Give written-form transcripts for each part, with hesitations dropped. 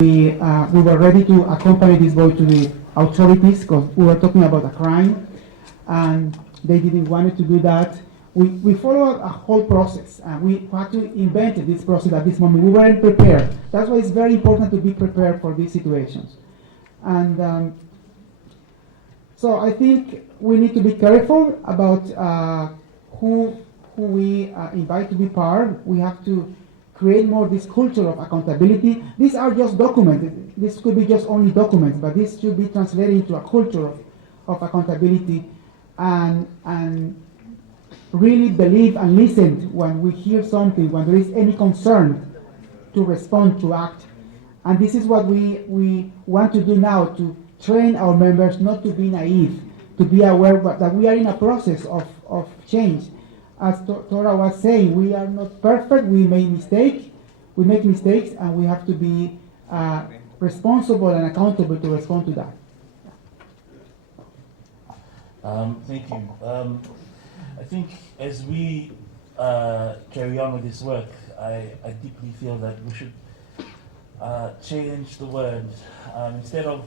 We were ready to accompany this boy to the authorities because we were talking about a crime, and they didn't want to do that. We followed a whole process, and we had to invent this process at this moment. We weren't prepared. That's why it's very important to be prepared for these situations. And so I think we need to be careful about who we invite to be part. We have to create more this culture of accountability. These are just documents. This could be just only documents, but this should be translated into a culture of accountability and really believe and listen when we hear something, when there is any concern, to respond, to act. And this is what we want to do now, to train our members not to be naive, to be aware that we are in a process of change. As Tora was saying, we are not perfect, we make mistakes, and we have to be responsible and accountable to respond to that. Thank you. I think as we carry on with this work, I deeply feel that we should change the word. Instead of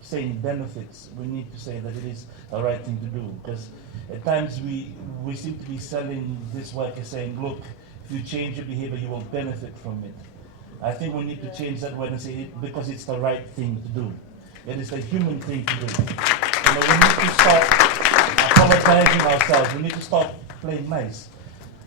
saying benefits, we need to say that it is the right thing to do. Because at times we seem to be selling this work as saying, look, if you change your behavior, you will benefit from it. I think we need to change that word and say it because it's the right thing to do. It is the human thing to do. We need to stop apologizing ourselves. We need to stop playing nice.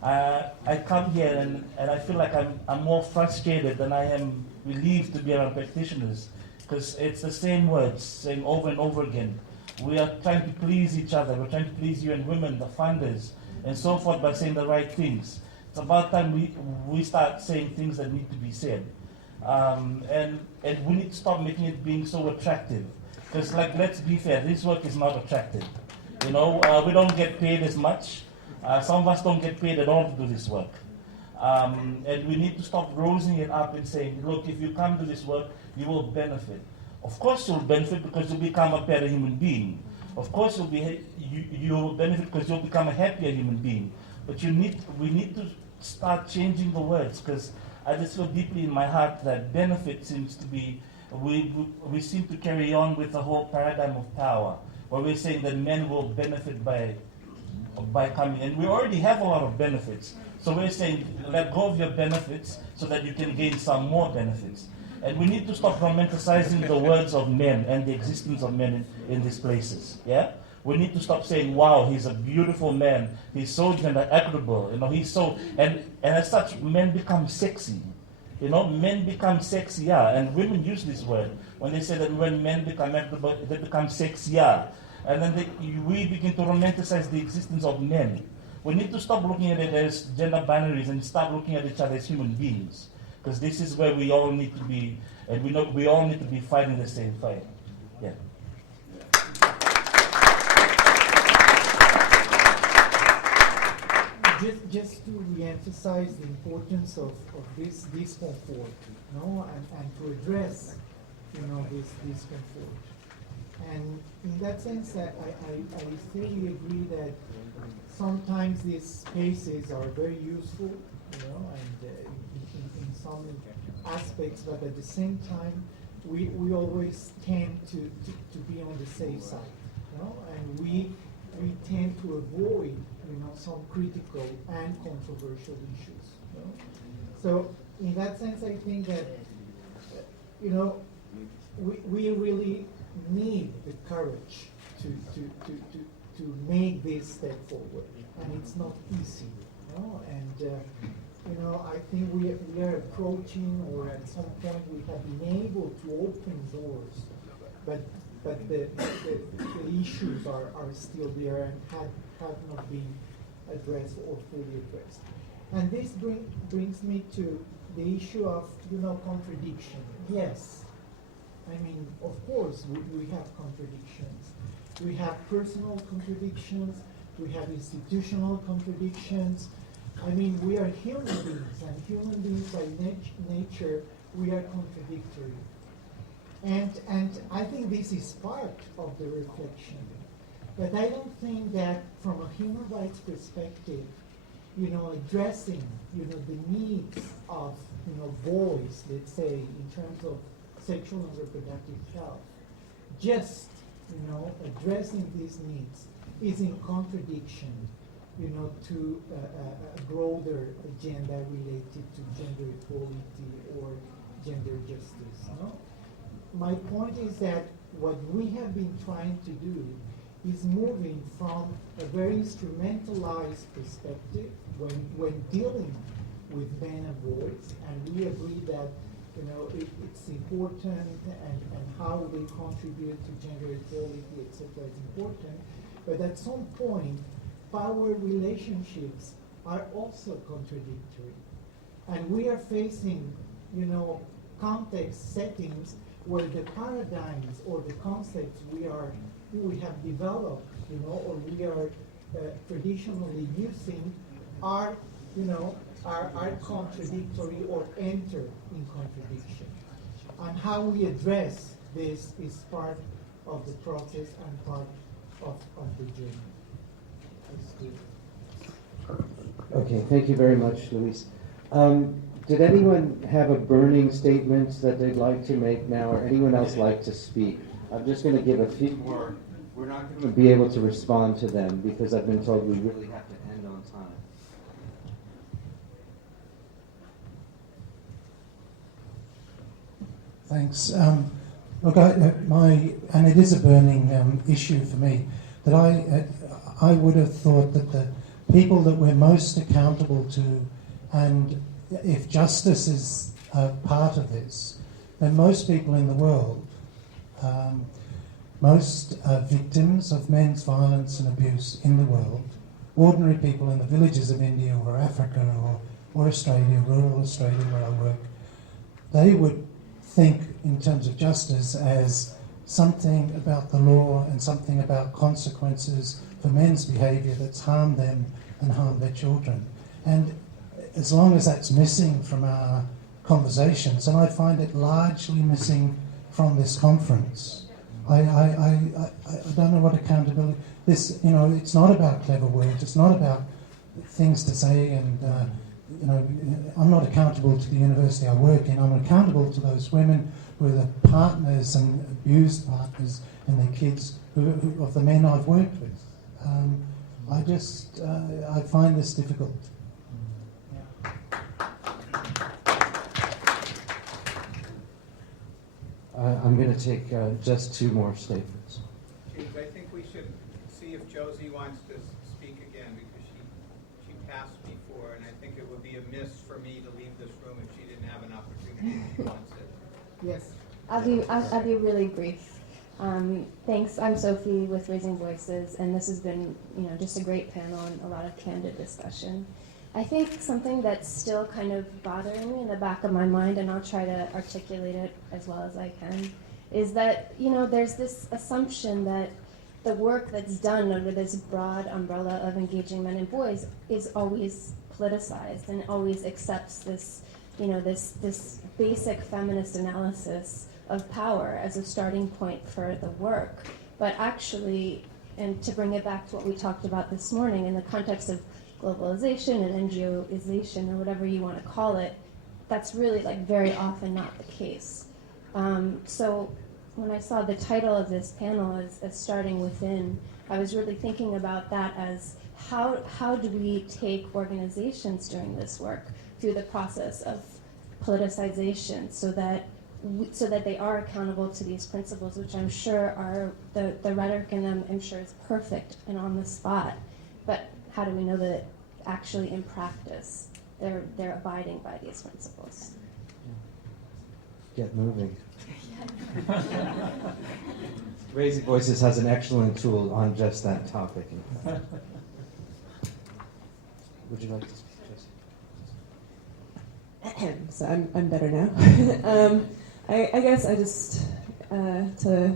I come here and I feel like I'm more frustrated than I am relieved to be around practitioners, because it's the same words saying over and over again. We are trying to please each other. We're trying to please you and women, the funders, and so forth, by saying the right things. It's about time we start saying things that need to be said. And we need to stop making it being so attractive. Because, let's be fair, this work is not attractive. We don't get paid as much. Some of us don't get paid at all to do this work. And we need to stop rosing it up and saying, look, if you come to this work, you will benefit. Of course you'll benefit because you'll become a better human being. Of course you'll benefit because you'll become a happier human being. But we need to start changing the words, because I just feel deeply in my heart that benefit seems to be, we seem to carry on with the whole paradigm of power, where we're saying that men will benefit by coming. And we already have a lot of benefits. So we're saying, let go of your benefits so that you can gain some more benefits. And we need to stop romanticizing the words of men and the existence of men in these places. Yeah? We need to stop saying, wow, he's a beautiful man. He's so gender equitable. He's so, and as such, men become sexy. Men become sexier. And women use this word when they say that when men become equitable, they become sexier. And then we begin to romanticize the existence of men. We need to stop looking at it as gender binaries and start looking at each other as human beings. Because this is where we all need to be, and we all need to be fighting the same fight. Yeah. Just to re-emphasize the importance of this discomfort, and to address, this discomfort. And in that sense, I fully agree that sometimes these spaces are very useful, and in some aspects, but at the same time, we always tend to be on the safe side, and we tend to avoid, some critical and controversial issues. So in that sense, I think that, we really need the courage to make this step forward, and it's not easy, and I think we are approaching, or at some point we have been able to open doors, but the issues are still there and have not been addressed or fully addressed. And this brings me to the issue of contradiction. Yes, of course we have contradictions. We have personal contradictions. We have institutional contradictions. We are human beings, and human beings by nature, we are contradictory. And I think this is part of the reflection. But I don't think that from a human rights perspective, addressing, the needs of, voice, let's say, in terms of sexual and reproductive health, just, addressing these needs is in contradiction, to a broader agenda related to gender equality or gender justice. No? My point is that what we have been trying to do is moving from a very instrumentalized perspective when dealing with men and boys, and we agree that it's important and how they contribute to gender equality, etc. is important, but at some point, power relationships are also contradictory, and we are facing, context settings where the paradigms or the concepts we have developed, or we are traditionally using are contradictory or enter in contradiction. And how we address this is part of the process and part of the journey. Okay, thank you very much, Luis. Did anyone have a burning statement that they'd like to make now, or anyone else like to speak? I'm just going to give a few more. We're not going to be able to respond to them because I've been told we really have to end on time. Thanks. Look, and it is a burning issue for me, that I would have thought that the people that we're most accountable to, and if justice is a part of this, then most people in the world, most victims of men's violence and abuse in the world, ordinary people in the villages of India or Africa or Australia, rural Australia where I work, they would think in terms of justice as something about the law and something about consequences for men's behaviour that's harmed them and harmed their children. And as long as that's missing from our conversations, and I find it largely missing from this conference, I don't know what accountability. This, it's not about clever words. It's not about things to say, and I'm not accountable to the university I work in. I'm accountable to those women who are the partners and abused partners and their kids who of the men I've worked with. I find this difficult. I'm going to take just two more statements. James, I think we should see if Josie wants to speak again, because she passed before, and I think it would be amiss for me to leave this room if she didn't have an opportunity if she wants it. Yes. I'll be really brief. Thanks. I'm Sophie with Raising Voices, and this has been, just a great panel and a lot of candid discussion. I think something that's still kind of bothering me in the back of my mind, and I'll try to articulate it as well as I can, is that, there's this assumption that the work that's done under this broad umbrella of engaging men and boys is always politicized and always accepts this, this basic feminist analysis of power as a starting point for the work. But actually, and to bring it back to what we talked about this morning in the context of globalization and NGOization, or whatever you want to call it, that's really very often not the case. So when I saw the title of this panel as starting within, I was really thinking about that as how do we take organizations doing this work through the process of politicization so that they are accountable to these principles, which I'm sure are, the rhetoric in them I'm sure is perfect and on the spot, but how do we know that actually in practice they're abiding by these principles? Get moving. Raising Voices has an excellent tool on just that topic. Would you like to speak, Jesse? So I'm better now. I guess I just, to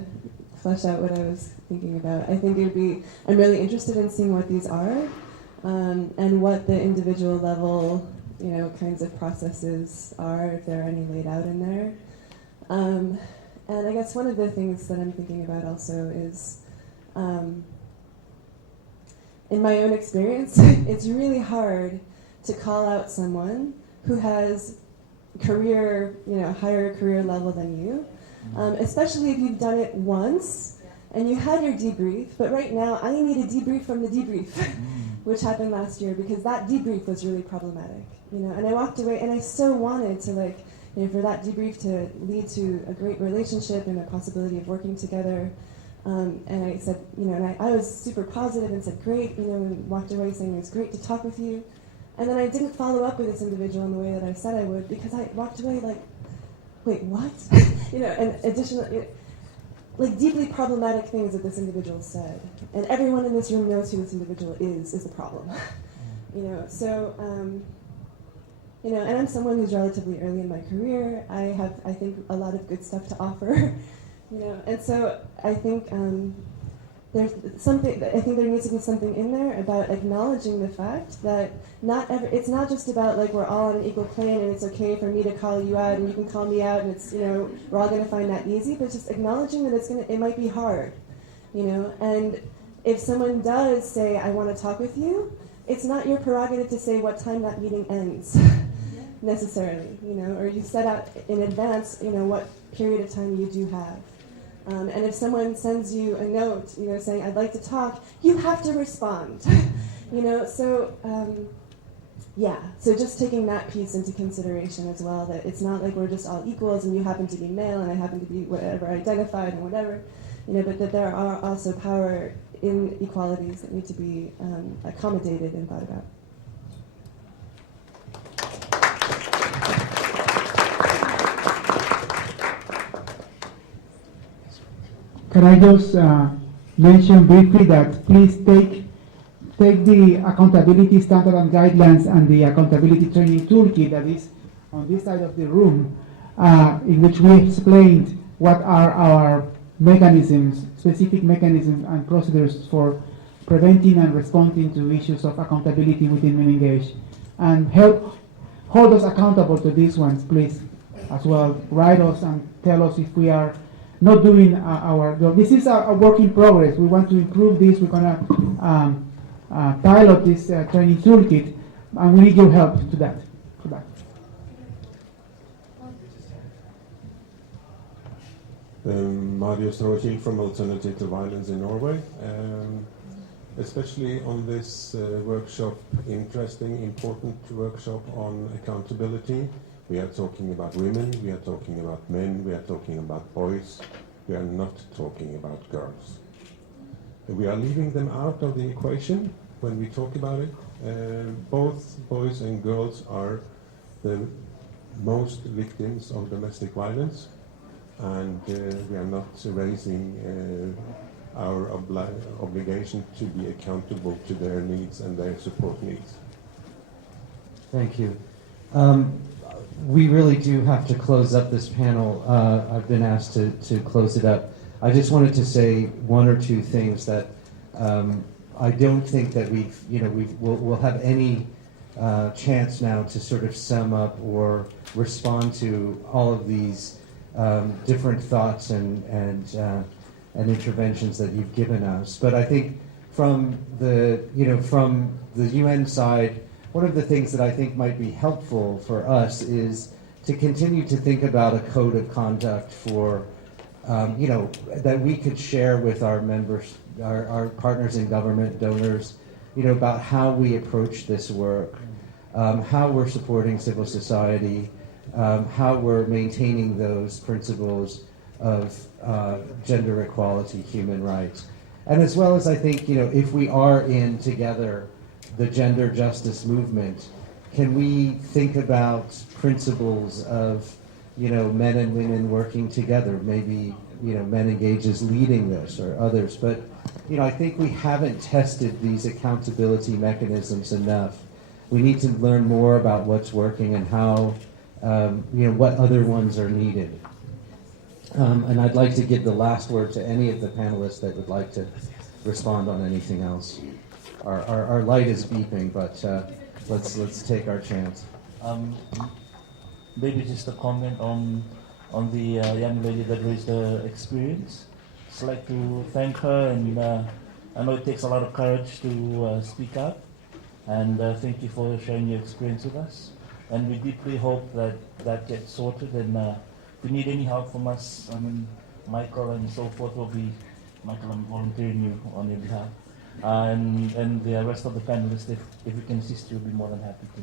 flesh out what I was thinking about, I think I'm really interested in seeing what these are, and what the individual level, kinds of processes are, if there are any laid out in there. And I guess one of the things that I'm thinking about also is, in my own experience, it's really hard to call out someone who has higher career level than you, especially if you've done it once and you had your debrief. But right now, I need a debrief from the debrief, which happened last year, because that debrief was really problematic. And I walked away, and I so wanted to for that debrief to lead to a great relationship and a possibility of working together. And I said, and I was super positive and said, great, and walked away saying it was great to talk with you. And then I didn't follow up with this individual in the way that I said I would, because I walked away like, wait, what? And additionally, deeply problematic things that this individual said. And everyone in this room knows who this individual is the problem. So, and I'm someone who's relatively early in my career. I have, I think, a lot of good stuff to offer, and so I think there's something, I think there needs to be something in there about acknowledging the fact that it's not just about we're all on an equal plane and it's okay for me to call you out and you can call me out and it's, we're all going to find that easy, but just acknowledging that it might be hard, and if someone does say, I want to talk with you, it's not your prerogative to say what time that meeting ends, necessarily, or you set out in advance, what period of time you do have. And if someone sends you a note, saying, I'd like to talk, you have to respond, so, so just taking that piece into consideration as well, that it's not like we're just all equals and you happen to be male and I happen to be whatever identified and whatever, but that there are also power inequalities that need to be accommodated and thought about. Can I just mention briefly that please take the accountability standard and guidelines and the accountability training toolkit that is on this side of the room, in which we explained what are our mechanisms, specific mechanisms and procedures for preventing and responding to issues of accountability within Men Engage. And hold us accountable to these ones, please, as well. Write us and tell us if we are not doing our job. This is a work in progress. We want to improve this. We're going to pilot this training toolkit, and we need your help to that. Marius Norkil from Alternative to Violence in Norway. Especially on this workshop, interesting, important workshop on accountability. We are talking about women, we are talking about men, we are talking about boys, we are not talking about girls. We are leaving them out of the equation when we talk about it. Both boys and girls are the most victims of domestic violence, and we are not raising our obligation to be accountable to their needs and their support needs. Thank you. We really do have to close up this panel. I've been asked to close it up. I just wanted to say one or two things that I don't think that we'll have any chance now to sort of sum up or respond to all of these different thoughts and interventions that you've given us. But I think from the UN side, one of the things that I think might be helpful for us is to continue to think about a code of conduct for, that we could share with our members, our partners in government, donors, about how we approach this work, how we're supporting civil society, how we're maintaining those principles of gender equality, human rights. And as well as I think, if we are in together the gender justice movement, can we think about principles of, men and women working together? Maybe, Men Engage is leading this or others, but, I think we haven't tested these accountability mechanisms enough. We need to learn more about what's working and how, what other ones are needed. And I'd like to give the last word to any of the panelists that would like to respond on anything else. Our light is beeping, but let's take our chance. Maybe just a comment on the young lady that raised the experience. Just like to thank her, and I know it takes a lot of courage to speak up. And thank you for sharing your experience with us. And we deeply hope that gets sorted and if you need any help from us, I mean, Michael and so forth will be, Michael, I'm volunteering you on your behalf. And the rest of the panelists, if we can assist you, we'll be more than happy to.